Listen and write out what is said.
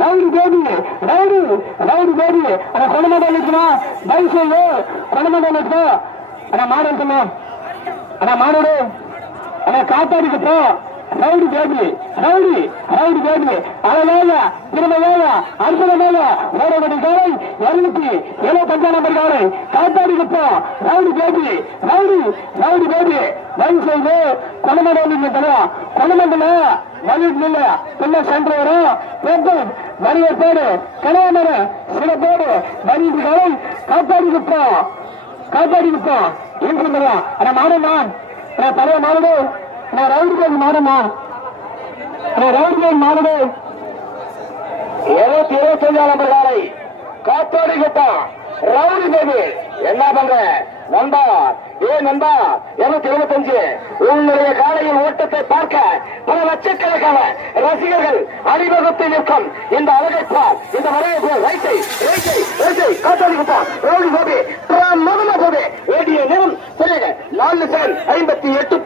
rowdy baby rowdy rowdy baby அந்த கொண்டமண்டல் இருக்குமா பைசையோ கொண்டமண்டல் இருக்கோ ஆனா மாடு இருக்குமா ஆனா மாடு ஆனா காத்தாடிக்கு போ rowdy baby rowdy rowdy baby அழகாக திருமையாக அற்புதமாக ஓடவடி காலை 275 நம்பர் காலை காத்தாடிக்கு போ rowdy baby rowdy rowdy baby பைசையோ கொண்டமண்டல் தலைவா கொண்டமண்டல வழி இல்ல பின்ன சென்று வரும் பெண்கள் வரிய பேரு கலையமர சில பேரு வரி காலை காத்தாடிக்குப்போம் காத்தாடிக்குப்போம் இன்று ஆனா மாடுதான் நான் தலைய மாடுடு நான் ரவுடி பேர் மாடுமா நான் ரவுடி பேர் மாடுடு 225 நம்பர் காலை காத்தாடிக்குப்போம் ரவுடி பேபி என்ன பண்ற நண்பா நண்பா 225 உன்னுடைய காலையில் ஓட்டத்தை பார்க்க பல லட்சக்கணக்கான ரசிகர்கள் அணிவகுத்து நிற்கும் இந்த அழகைப்பார் இந்த வரையை காத்தாடிக்குப்போம் ரவுடி பேபி முதல்ல போது ஏடிய நேரம் சொல்லுங்க 4 செகண்ட் 58